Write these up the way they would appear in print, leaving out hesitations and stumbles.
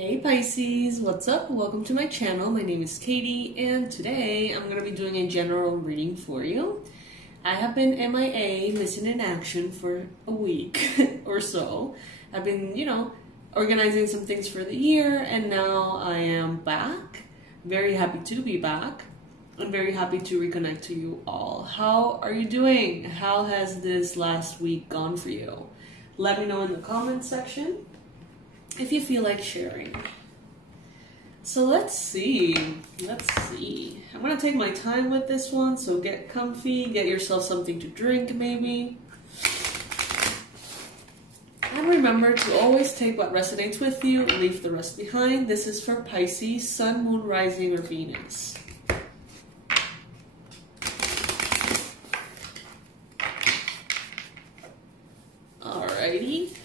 Hey Pisces, what's up? Welcome to my channel. My name is Katie and today I'm going to be doing a general reading for you. I have been MIA, missing in action, for a week or so. I've been, organizing some things for the year and now I am back. Very happy to be back. I'm very happy to reconnect to you all. How are you doing? How has this last week gone for you? Let me know in the comments section if you feel like sharing. So let's see. I'm gonna take my time with this one, so get comfy, get yourself something to drink maybe. And remember to always take what resonates with you, leave the rest behind. This is for Pisces, Sun, Moon, Rising, or Venus. Alrighty.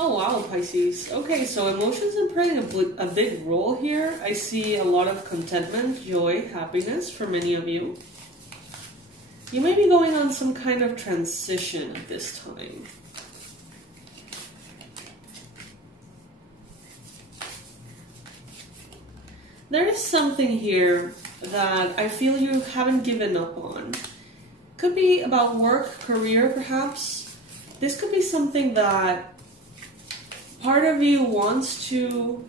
Oh wow, Pisces. Okay, so emotions are playing a big role here. I see a lot of contentment, joy, happiness for many of you. You may be going on some kind of transition at this time. There is something here that I feel you haven't given up on. Could be about work, career perhaps. This could be something that part of you wants to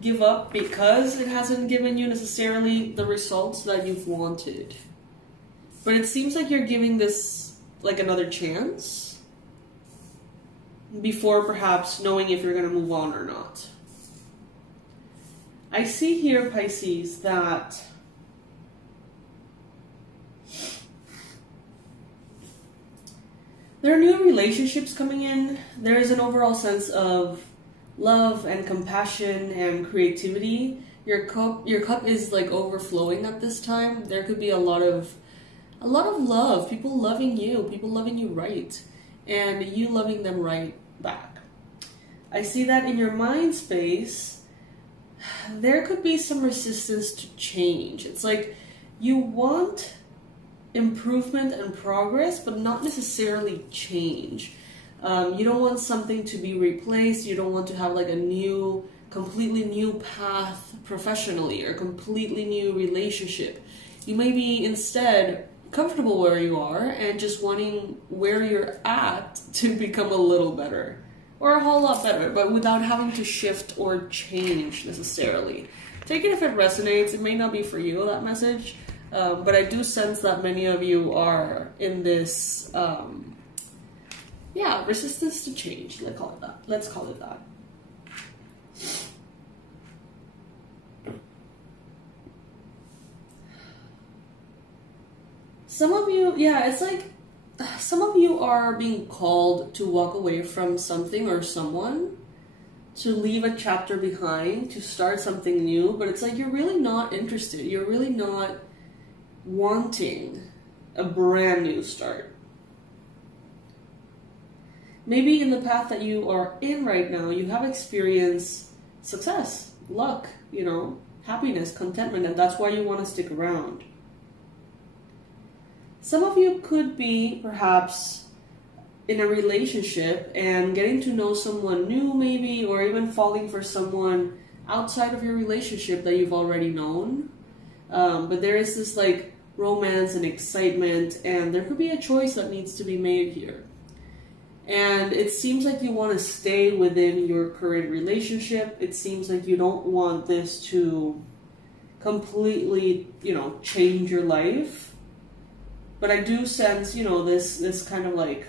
give up because it hasn't given you necessarily the results that you've wanted. But it seems like you're giving this like another chance before perhaps knowing if you're going to move on or not. I see here, Pisces, that there are new relationships coming in. There is an overall sense of love and compassion and creativity. Your cup is like overflowing at this time. There could be a lot of love, people loving you right, and you loving them right back. I see that in your mind space. There could be some resistance to change. It's like you want improvement and progress, but not necessarily change. You don't want something to be replaced. You don't want to have like a completely new path professionally or completely new relationship. You may be instead comfortable where you are and just wanting where you're at to become a little better or a whole lot better, but without having to shift or change necessarily. Take it if it resonates. It may not be for you, that message. But I do sense that many of you are in this, resistance to change. Let's call it that. Some of you, it's like some of you are being called to walk away from something or someone, to leave a chapter behind, to start something new, but it's like you're really not interested. You're really not wanting a brand new start. Maybe in the path that you are in right now, you have experienced success, luck, happiness, contentment, and that's why you want to stick around. Some of you could be perhaps in a relationship and getting to know someone new maybe, or even falling for someone outside of your relationship that you've already known. But there is this like romance and excitement, and there could be a choice that needs to be made here. And it seems like you want to stay within your current relationship. It seems like you don't want this to completely, change your life. But I do sense, this kind of like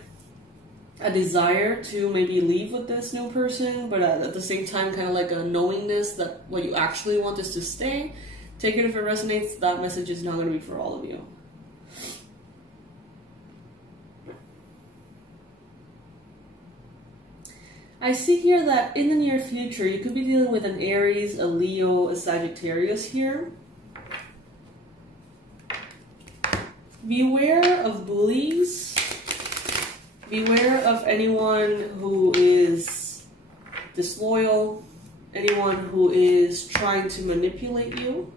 a desire to maybe leave with this new person, but at the same time kind of like a knowingness that what you actually want is to stay. Take it if it resonates. That message is not going to be for all of you. I see here that in the near future, you could be dealing with an Aries, a Leo, a Sagittarius here. Beware of bullies. Beware of anyone who is disloyal, anyone who is trying to manipulate you.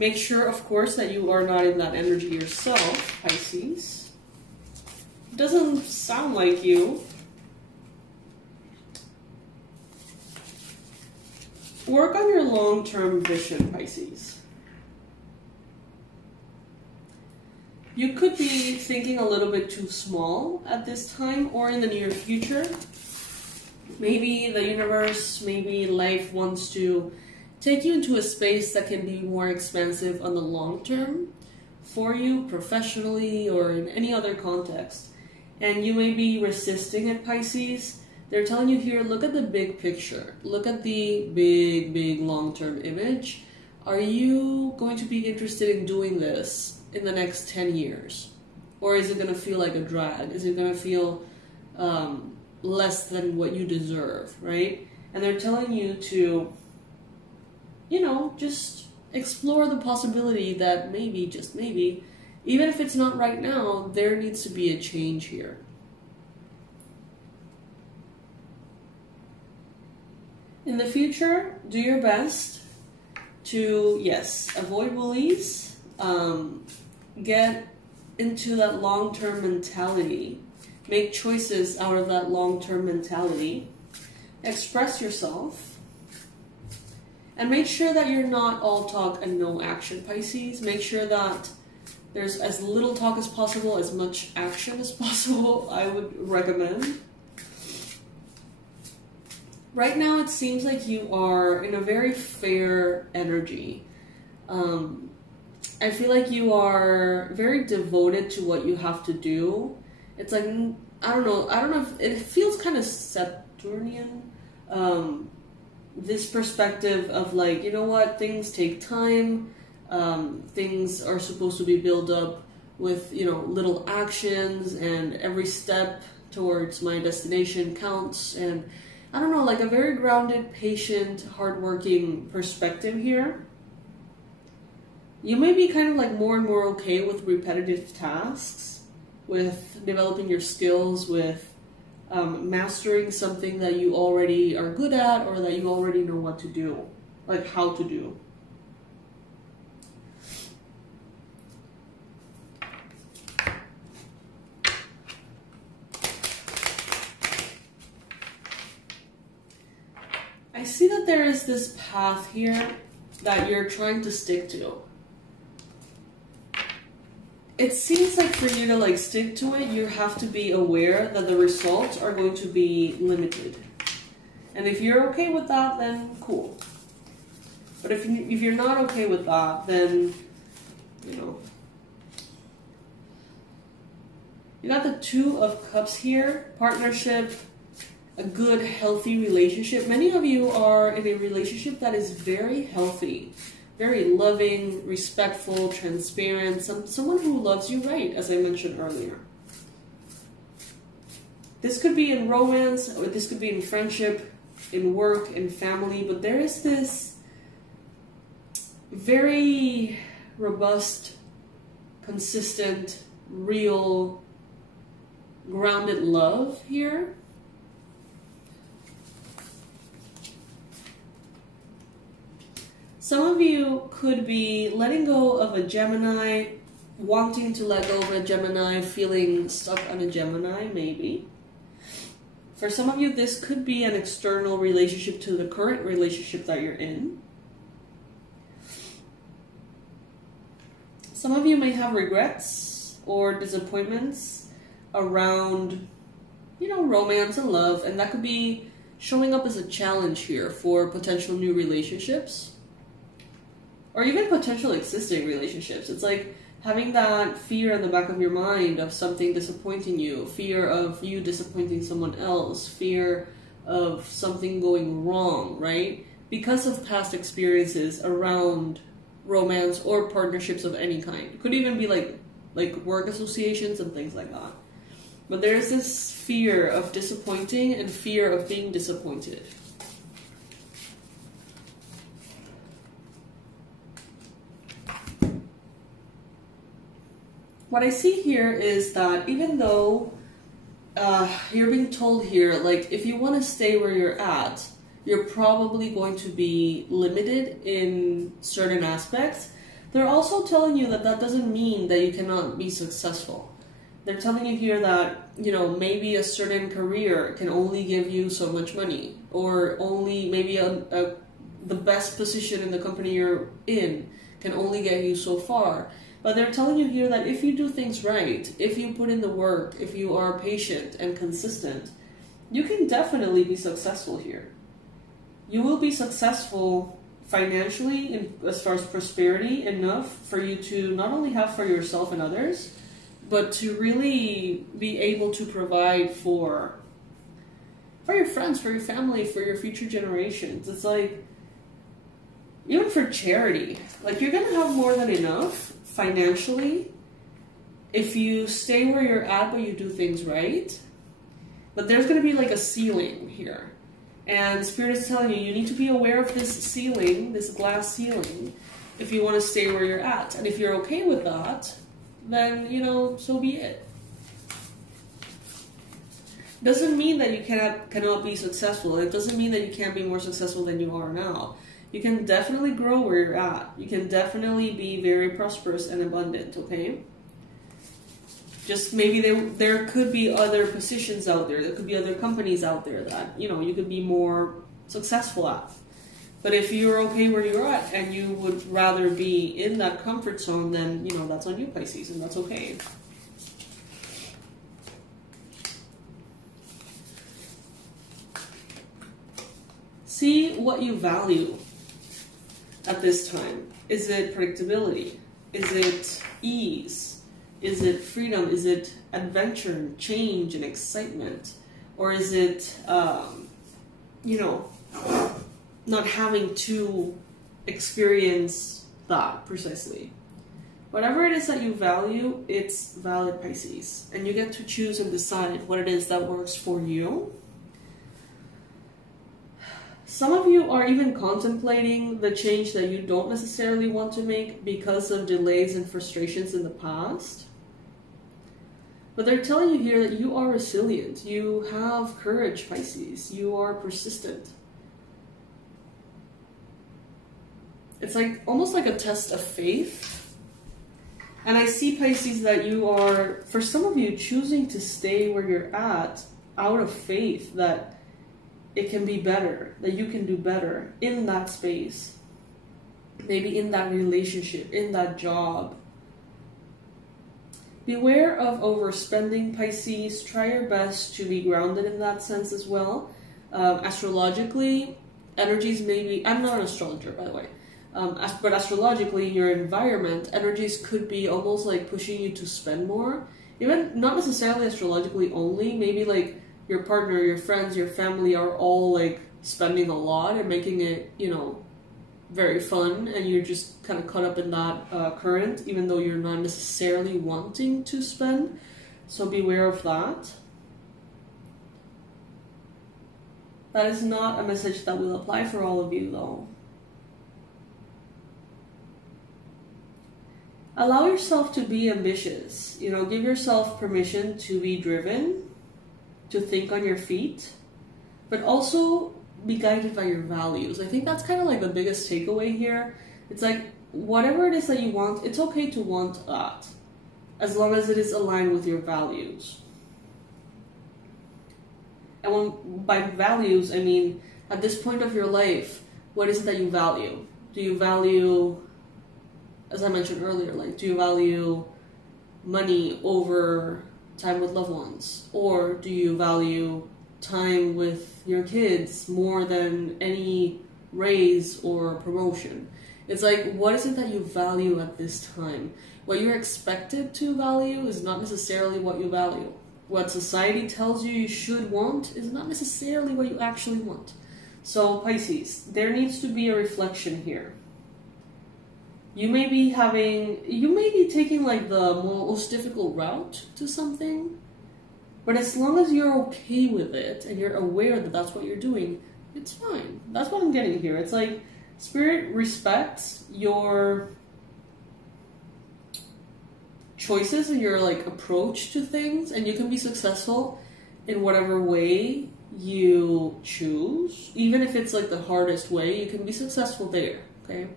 Make sure, of course, that you are not in that energy yourself, Pisces. Doesn't sound like you. Work on your long-term vision, Pisces. You could be thinking a little bit too small at this time or in the near future. Maybe the universe, maybe life wants to take you into a space that can be more expansive on the long term for you professionally or in any other context. And you may be resisting it, Pisces. They're telling you here, look at the big picture. Look at the big long-term image. Are you going to be interested in doing this in the next 10 years? Or is it going to feel like a drag? Is it going to feel less than what you deserve, right? And they're telling you to, you know, just explore the possibility that maybe, just maybe, even if it's not right now, there needs to be a change here. In the future, do your best to, yes, avoid bullies, get into that long-term mentality, make choices out of that long-term mentality, express yourself, and make sure that you're not all talk and no action, Pisces. Make sure that there's as little talk as possible, as much action as possible, I would recommend. Right now, it seems like you are in a very fair energy. I feel like you are very devoted to what you have to do. It's like, I don't know if it feels kind of Saturnian. This perspective of like, you know what, things take time. Things are supposed to be built up with, you know, little actions, and every step towards my destination counts. And I don't know, like a very grounded, patient, hardworking perspective here. You may be kind of like more and more okay with repetitive tasks, with developing your skills, with mastering something that you already are good at or that you already know what to do, like how to do. I see that there is this path here that you're trying to stick to. It seems like for you to like stick to it, you have to be aware that the results are going to be limited. And if you're okay with that, then cool. But if you're not okay with that, then, you know. You got the Two of Cups here, partnership, a good, healthy relationship. Many of you are in a relationship that is very healthy, very loving, respectful, transparent, someone who loves you right, as I mentioned earlier. This could be in romance, or this could be in friendship, in work, in family, but there is this very robust, consistent, real, grounded love here. Some of you could be letting go of a Gemini, wanting to let go of a Gemini, feeling stuck on a Gemini, maybe. For some of you, this could be an external relationship to the current relationship that you're in. Some of you may have regrets or disappointments around, you know, romance and love, and that could be showing up as a challenge here for potential new relationships. Or even potential existing relationships. It's like having that fear in the back of your mind of something disappointing you, fear of you disappointing someone else, fear of something going wrong, right? Because of past experiences around romance or partnerships of any kind. It could even be like work associations and things like that. But there's this fear of disappointing and fear of being disappointed. What I see here is that even though you're being told here, like, if you want to stay where you're at, you're probably going to be limited in certain aspects, They're also telling you that that doesn't mean that you cannot be successful. They're telling you here that, you know, maybe a certain career can only give you so much money, or only maybe the best position in the company you're in can only get you so far. But they're telling you here that if you do things right, if you put in the work, if you are patient and consistent, you can definitely be successful here. You will be successful financially, as far as prosperity, enough for you to not only have for yourself and others, but to really be able to provide for your friends, for your family, for your future generations. It's like, even for charity, like you're gonna have more than enough financially if you stay where you're at but you do things right. But there's gonna be like a ceiling here. And Spirit is telling you, you need to be aware of this ceiling, this glass ceiling, if you want to stay where you're at. And if you're okay with that, then, you know, so be it. Doesn't mean that you cannot be successful. It doesn't mean that you can't be more successful than you are now. You can definitely grow where you're at. You can definitely be very prosperous and abundant, okay? Just maybe there could be other positions out there. There could be other companies out there that, you know, you could be more successful at. But if you're okay where you're at and you would rather be in that comfort zone, then, you know, that's on you, Pisces, and that's okay. See what you value at this time. Is it predictability? Is it ease? Is it freedom? Is it adventure and change and excitement? Or is it, you know, not having to experience that precisely? Whatever it is that you value, it's valid, Pisces. And you get to choose and decide what it is that works for you. Some of you are even contemplating the change that you don't necessarily want to make because of delays and frustrations in the past. But they're telling you here that you are resilient. You have courage, Pisces. You are persistent. It's like almost like a test of faith. And I see, Pisces, that you are, for some of you, choosing to stay where you're at out of faith that it can be better, that you can do better in that space. Maybe in that relationship, in that job. Beware of overspending, Pisces. Try your best to be grounded in that sense as well. Astrologically, energies may be... I'm not an astrologer, by the way. But astrologically, your environment, energies could be almost like pushing you to spend more. Even not necessarily astrologically only, maybe like your partner, your friends, your family are all like spending a lot and making it, you know, very fun, and you're just kind of caught up in that current, even though you're not necessarily wanting to spend. So beware of that. That is not a message that will apply for all of you, though. Allow yourself to be ambitious. You know, give yourself permission to be driven, to think on your feet, but also be guided by your values. I think that's kind of like the biggest takeaway here. It's like, whatever it is that you want, it's okay to want that, as long as it is aligned with your values. And by values, I mean, at this point of your life, what is it that you value? Do you value, as I mentioned earlier, like, do you value money over time with loved ones? Or do you value time with your kids more than any raise or promotion? It's like, what is it that you value at this time? What you're expected to value is not necessarily what you value. What society tells you you should want is not necessarily what you actually want. So Pisces, there needs to be a reflection here. You may be taking like the most difficult route to something, but as long as you're okay with it and you're aware that that's what you're doing, it's fine. That's what I'm getting here. It's like Spirit respects your choices and your like approach to things, and you can be successful in whatever way you choose. Even if it's like the hardest way, you can be successful there, okay?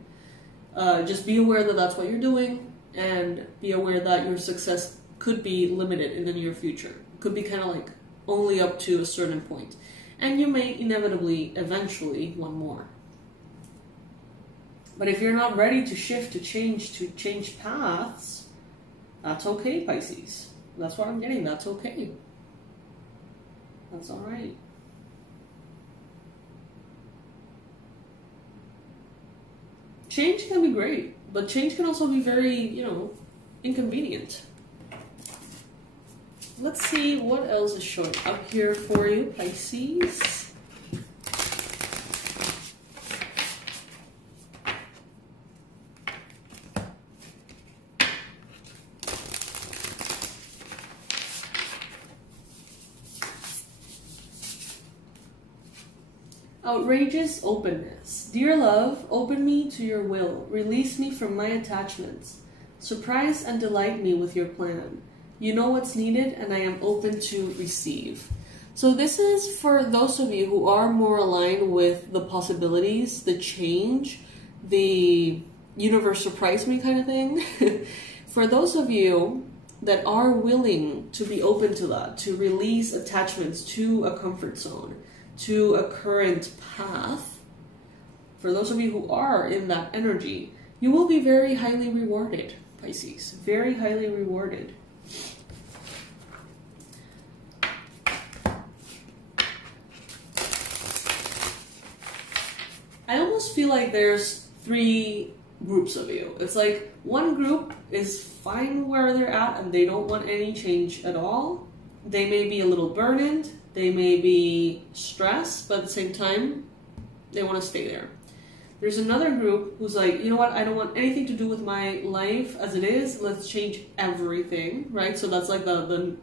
Just be aware that that's what you're doing, and be aware that your success could be limited in the near future. Could be kind of like only up to a certain point. And you may inevitably, eventually, want more. But if you're not ready to shift, to change paths, that's okay, Pisces. That's what I'm getting. That's okay. That's all right. Change can be great, but change can also be very, you know, inconvenient. Let's see what else is showing up here for you, Pisces. Outrageous openness. Dear love, open me to your will. Release me from my attachments. Surprise and delight me with your plan. You know what's needed, and I am open to receive. So this is for those of you who are more aligned with the possibilities, the change, the universe surprise me kind of thing. For those of you that are willing to be open to that, to release attachments to a comfort zone, to a current path, for those of you who are in that energy, you will be very highly rewarded, Pisces. Very highly rewarded. I almost feel like there's three groups of you. It's like one group is fine where they're at and they don't want any change at all. They may be a little burdened. They may be stressed, but at the same time, they want to stay there. There's another group who's like, you know what, I don't want anything to do with my life as it is. Let's change everything, right? So that's like the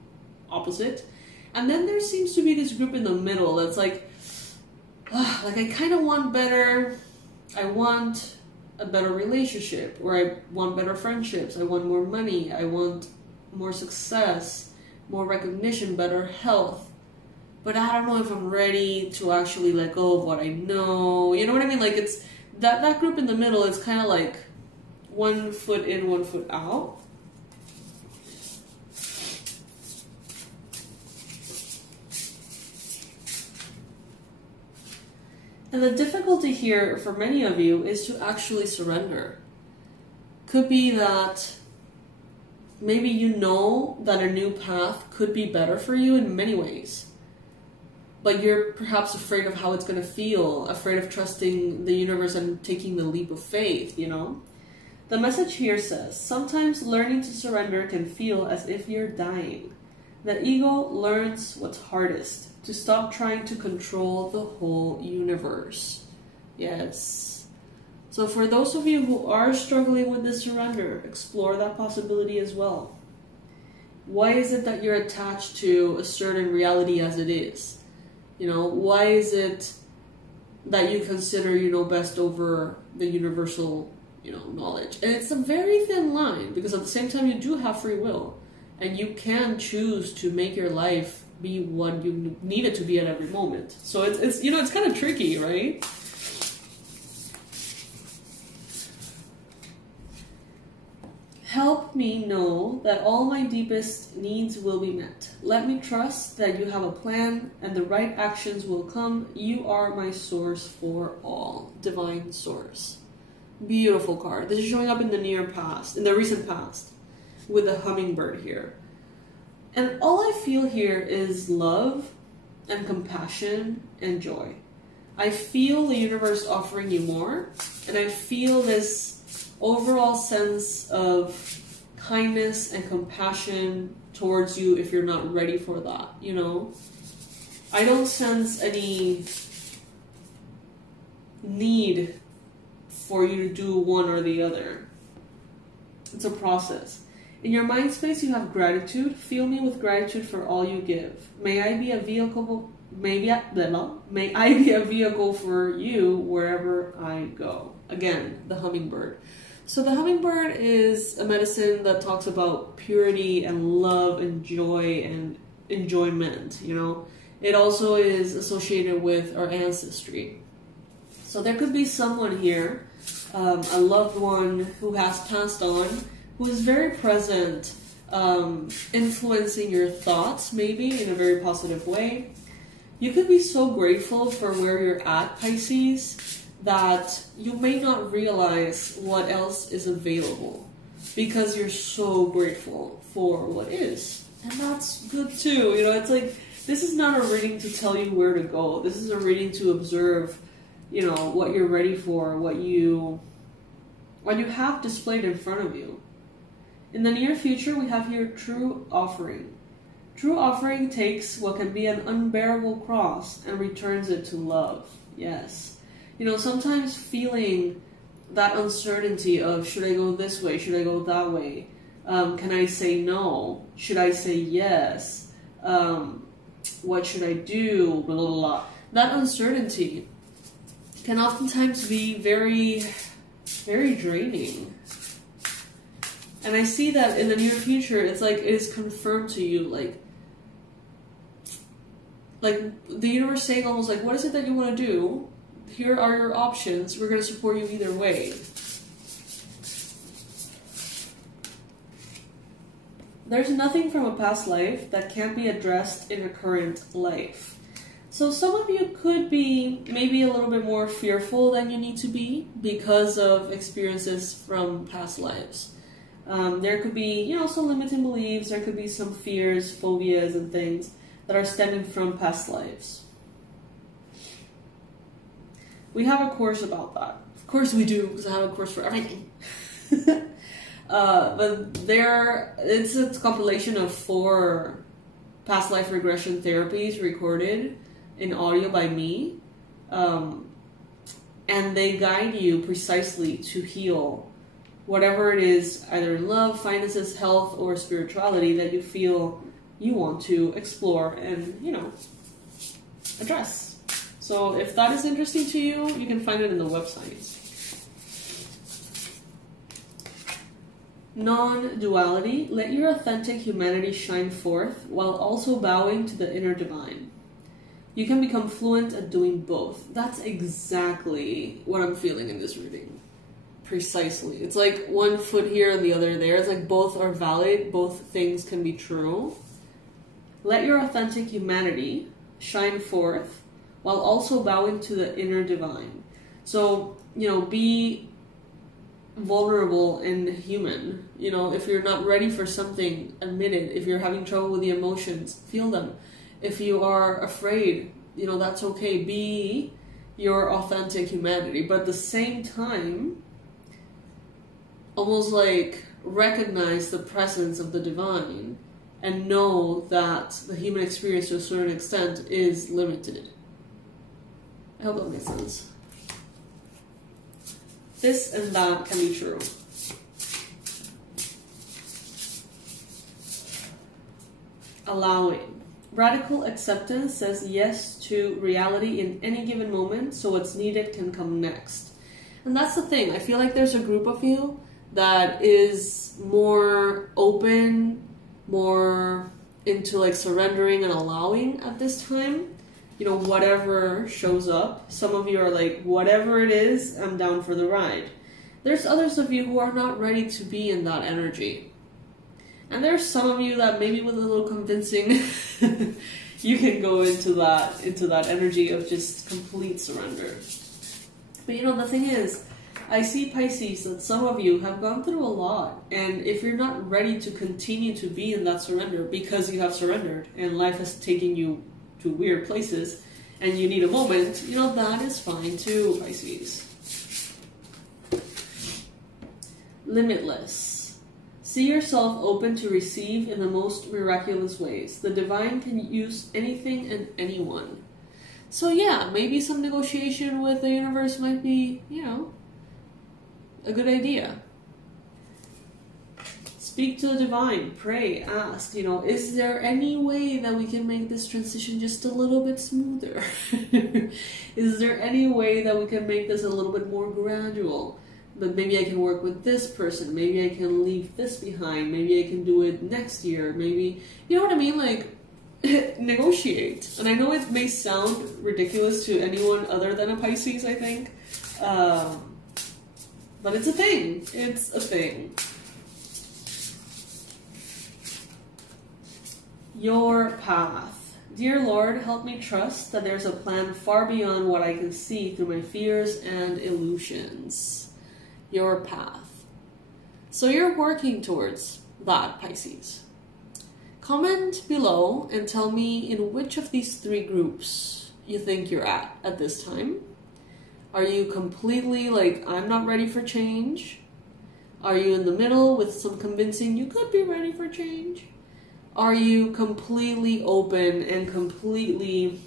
opposite. And then there seems to be this group in the middle that's like I kind of want better. I want a better relationship, or I want better friendships. I want more money. I want more success, more recognition, better health. But I don't know if I'm ready to actually let go of what I know. You know what I mean? Like, it's that group in the middle is kind of like 1 foot in, 1 foot out. And the difficulty here for many of you is to actually surrender. Could be that maybe you know that a new path could be better for you in many ways. But you're perhaps afraid of how it's going to feel, afraid of trusting the universe and taking the leap of faith, you know? The message here says, sometimes learning to surrender can feel as if you're dying. The ego learns what's hardest, to stop trying to control the whole universe. Yes. So for those of you who are struggling with this surrender, explore that possibility as well. Why is it that you're attached to a certain reality as it is? You know, why is it that you consider you know best over the universal, you know, knowledge? And it's a very thin line, because at the same time you do have free will, and you can choose to make your life be what you need it to be at every moment. So it's you know, it's kind of tricky, right? Help me know that all my deepest needs will be met. Let me trust that you have a plan and the right actions will come. You are my source for all. Divine source. Beautiful card. This is showing up in the near past, in the recent past, with a hummingbird here. And all I feel here is love and compassion and joy. I feel the universe offering you more, and I feel this overall sense of kindness and compassion towards you if you're not ready for that, you know? I don't sense any need for you to do one or the other. It's a process. In your mind space, you have gratitude. Fill me with gratitude for all you give. May I be a vehicle, may I be a vehicle for you wherever I go. Again, the hummingbird. So the hummingbird is a medicine that talks about purity and love and joy and enjoyment, you know. It also is associated with our ancestry. So there could be someone here a loved one who has passed on, who is very present, influencing your thoughts, maybe in a very positive way. You could be so grateful for where you're at, Pisces, that you may not realize what else is available because you're so grateful for what is. And that's good too. You know, it's like, this is not a reading to tell you where to go. This is a reading to observe, you know, what you're ready for, what you have displayed in front of you. In the near future, we have here true offering. True offering takes what can be an unbearable cross and returns it to love. Yes. You know, sometimes feeling that uncertainty of, should I go this way? Should I go that way? Can I say no? Should I say yes? What should I do? Blah, blah, blah. That uncertainty can oftentimes be very, very draining. And I see that in the near future, it's like it is confirmed to you, like the universe saying almost like, what is it that you want to do? Here are your options. We're going to support you either way. There's nothing from a past life that can't be addressed in a current life. So some of you could be maybe a little bit more fearful than you need to be because of experiences from past lives. There could be, you know, some limiting beliefs. There could be some fears, phobias, and things that are stemming from past lives. We have a course about that. Of course we do, because I have a course for everything. But it's a compilation of 4 past life regression therapies recorded in audio by me. And they guide you precisely to heal whatever it is, either in love, finances, health, or spirituality that you feel you want to explore and, you know, address. So if that is interesting to you, you can find it in the website. Non-duality. Let your authentic humanity shine forth while also bowing to the inner divine. You can become fluent at doing both. That's exactly what I'm feeling in this reading. Precisely. It's like one foot here and the other there. It's like both are valid. Both things can be true. Let your authentic humanity shine forth while also bowing to the inner divine. So, you know, be vulnerable and human. You know, if you're not ready for something, admit it. If you're having trouble with the emotions, feel them. If you are afraid, you know, that's okay. Be your authentic humanity. But at the same time, almost like recognize the presence of the divine and know that the human experience to a certain extent is limited. I hope that makes sense. This and that can be true. Allowing. Radical acceptance says yes to reality in any given moment, so what's needed can come next. And that's the thing. I feel like there's a group of you that is more open, more into like surrendering and allowing at this time. You know, whatever shows up. Some of you are like, whatever it is, I'm down for the ride. There's others of you who are not ready to be in that energy. And there's some of you that maybe with a little convincing, you can go into that energy of just complete surrender. But you know, the thing is, I see, Pisces, that some of you have gone through a lot. And if you're not ready to continue to be in that surrender because you have surrendered and life has taken you to weird places and you need a moment, you know, that is fine too, Pisces. Limitless. See yourself open to receive in the most miraculous ways. The divine can use anything and anyone. So yeah, maybe some negotiation with the universe might be, you know, a good idea. Speak to the divine, pray, ask, you know, is there any way that we can make this transition just a little bit smoother? Is there any way that we can make this a little bit more gradual? But maybe I can work with this person, maybe I can leave this behind, maybe I can do it next year, maybe, you know what I mean? Like, negotiate. And I know it may sound ridiculous to anyone other than a Pisces, I think. But it's a thing. It's a thing. Your path. Dear Lord, help me trust that there's a plan far beyond what I can see through my fears and illusions. Your path. So you're working towards that, Pisces. Comment below and tell me in which of these three groups you think you're at this time. Are you completely like, I'm not ready for change? Are you in the middle with some convincing you could be ready for change? Are you completely open and completely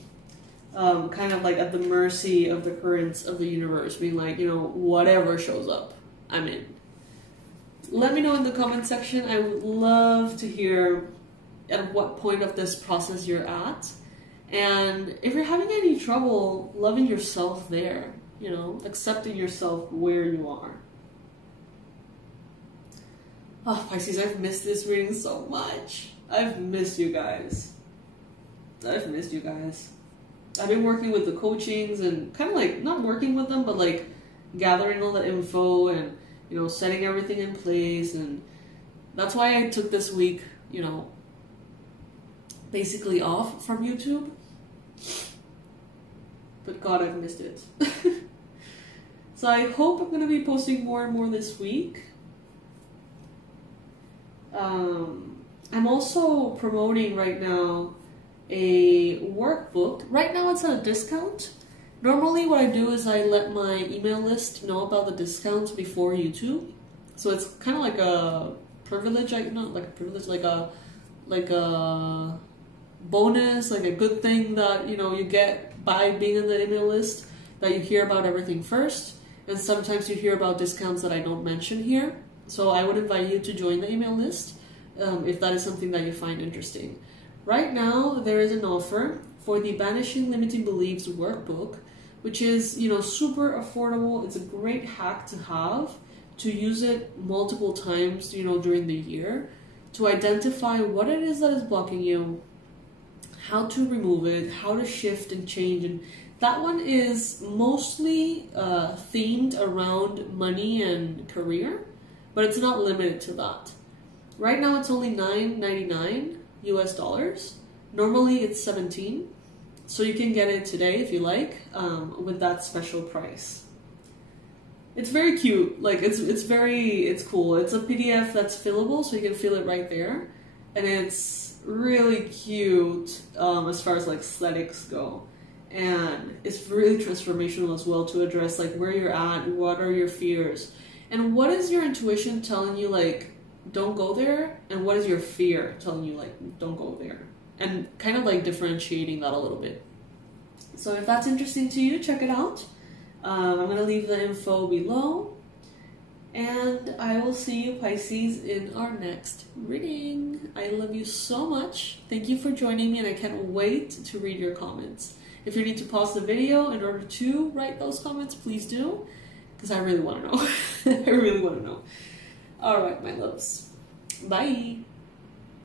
kind of like at the mercy of the currents of the universe, being like, you know, whatever shows up, I'm in? Let me know in the comment section. I would love to hear at what point of this process you're at. And if you're having any trouble loving yourself there, you know, accepting yourself where you are. Oh, Pisces, I've missed this reading so much. I've missed you guys. I've missed you guys. I've been working with the coachings and kind of like, not working with them, but like gathering all the info and, you know, setting everything in place. And that's why I took this week, you know, basically off from YouTube. But God, I've missed it. So I hope I'm going to be posting more and more this week. I'm also promoting right now a workbook. Right now it's at a discount. Normally what I do is I let my email list know about the discounts before YouTube. So it's kind of like a privilege, not like a privilege, like a bonus, like a good thing that, you know, you get by being in the email list, that you hear about everything first. And sometimes you hear about discounts that I don't mention here. So I would invite you to join the email list if that is something that you find interesting. Right now, there is an offer for the Banishing Limiting Beliefs workbook, which is, you know, super affordable. It's a great hack to have, to use it multiple times, you know, during the year, to identify what it is that is blocking you, how to remove it, how to shift and change. And that one is mostly themed around money and career, but it's not limited to that. Right now it's only $9.99 US. Normally it's $17. So you can get it today if you like, with that special price. It's very cute. Like it's cool. It's a PDF that's fillable, so you can fill it right there. And it's really cute as far as like aesthetics go. And it's really transformational as well, to address like where you're at, what are your fears, and what is your intuition telling you like don't go there, and what is your fear telling you like don't go there, and kind of like differentiating that a little bit. So if that's interesting to you, check it out. I'm going to leave the info below, and I will see you, Pisces, in our next reading. I love you so much. Thank you for joining me, and I can't wait to read your comments. If you need to pause the video in order to write those comments, please do, because I really want to know. I really want to know. All right, my loves. Bye.